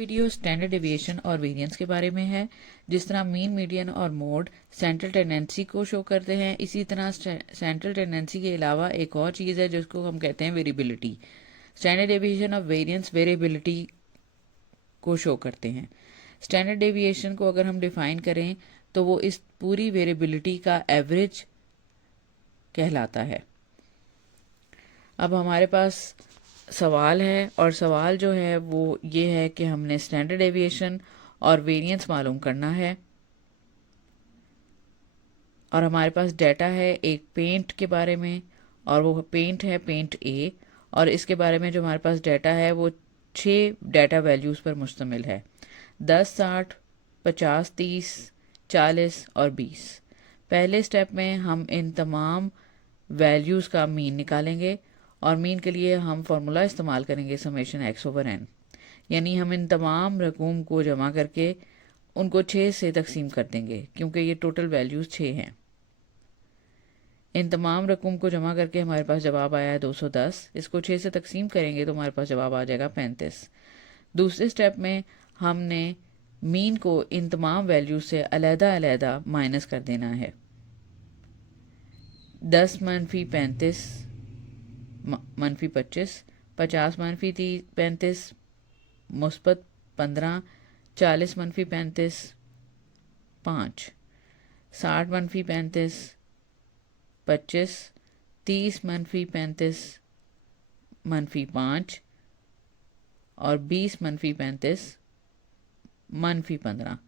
Video standard deviation और variance के बारे में है। जिस तरह मीन, मीडियन और मोड सेंट्रल टेंडेंसी को शो करते हैं, इसी तरह सेंट्रल टेंडेंसी के अलावा एक और चीज़ है जिसको हम कहते हैं वेरिएबिलिटी। स्टैंडर्ड डेविएशन और वेरिएंस वेरिएबिलिटी को शो करते हैं। स्टैंडर्ड डेविएशन को अगर हम डिफाइन करें तो वो इस पूरी वेरिएबिलिटी का एवरेज कहलाता है। अब हमारे पास सवाल है, और सवाल जो है वो ये है कि हमने स्टैंडर्ड डेविएशन और वेरिएंस मालूम करना है, और हमारे पास डाटा है एक पेंट के बारे में, और वो पेंट है पेंट ए, और इसके बारे में जो हमारे पास डाटा है वो 6 डाटा वैल्यूज़ पर मुश्तमिल है, 10, 60, 50, 30, 40 और 20। पहले स्टेप में हम इन तमाम वैल्यूज़ का मीन निकालेंगे, और मीन के लिए हम फार्मूला इस्तेमाल करेंगे समेशन एक्स ओवर एन। यानी हम इन तमाम रकूम को जमा करके उनको 6 से तकसीम कर देंगे, क्योंकि ये टोटल वैल्यूज़ 6 हैं। इन तमाम रकूम को जमा करके हमारे पास जवाब आया है 210। इसको 6 से तकसीम करेंगे तो हमारे पास जवाब आ जाएगा 35। दूसरे स्टेप में हमने मीन को इन तमाम वैल्यूज से अलहदा अलहदा माइनस कर देना है। 10 मनफी 35 मनफी 25, 50 मनफी 35 मुस्बत 15, 40 मनफी 35 5, 60 मनफी 35 25, 30 मनफी 35 मनफी 5 और 20 मनफी 35 मनफी 15।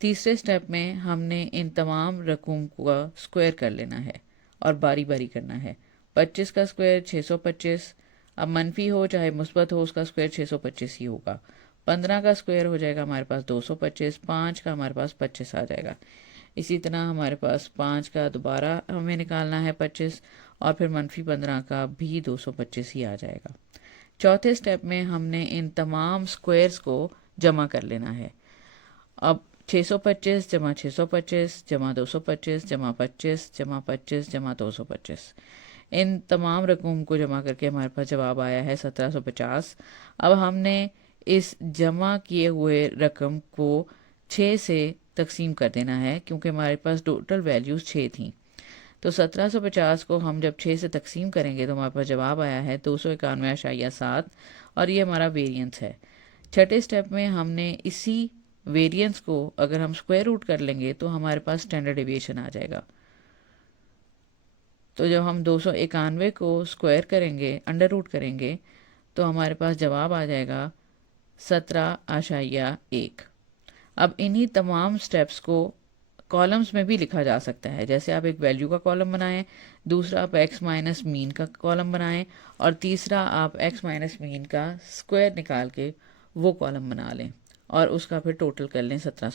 तीसरे स्टेप में हमने इन तमाम रकूम का स्क्वायर कर लेना है और बारी बारी करना है। 25 का स्क्वायर 625, अब मनफी हो चाहे मुस्बत हो उसका स्क्वायर 625 ही होगा। 15 का स्क्वायर हो जाएगा हमारे पास 225, 5 का हमारे पास 25 आ जाएगा। इसी तरह हमारे पास 5 का दोबारा हमें निकालना है 25, और फिर मनफी 15 का भी 225 ही आ जाएगा। चौथे स्टेप में हमने इन तमाम स्क्वायर्स को जमा कर लेना है। अब 625 जमा 625 जमा 225 जमा 25 जमा 25 जमा 225, इन तमाम रकूम को जमा करके हमारे पास जवाब आया है 1750। अब हमने इस जमा किए हुए रकम को 6 से तकसीम कर देना है, क्योंकि हमारे पास टोटल वैल्यूज़ 6 थी। तो 1750 को हम जब 6 से तकसीम करेंगे तो हमारे पास जवाब आया है 291.7, और ये हमारा वेरिएंस है। छठे स्टेप में हमने इसी वेरिएंस को अगर हम स्क्वायर रूट कर लेंगे तो हमारे पास स्टैंडर्ड डेविएशन आ जाएगा। तो जब हम 291 को स्क्वायर करेंगे, अंडर रूट करेंगे, तो हमारे पास जवाब आ जाएगा 17.1। अब इन्हीं तमाम स्टेप्स को कॉलम्स में भी लिखा जा सकता है। जैसे आप एक वैल्यू का कॉलम बनाएं, दूसरा आप एक्स माइनस मीन का कॉलम बनाएं, और तीसरा आप एक्स माइनस मीन का स्क्वायर निकाल के वो कॉलम बना लें और उसका फिर टोटल कर लें 1700।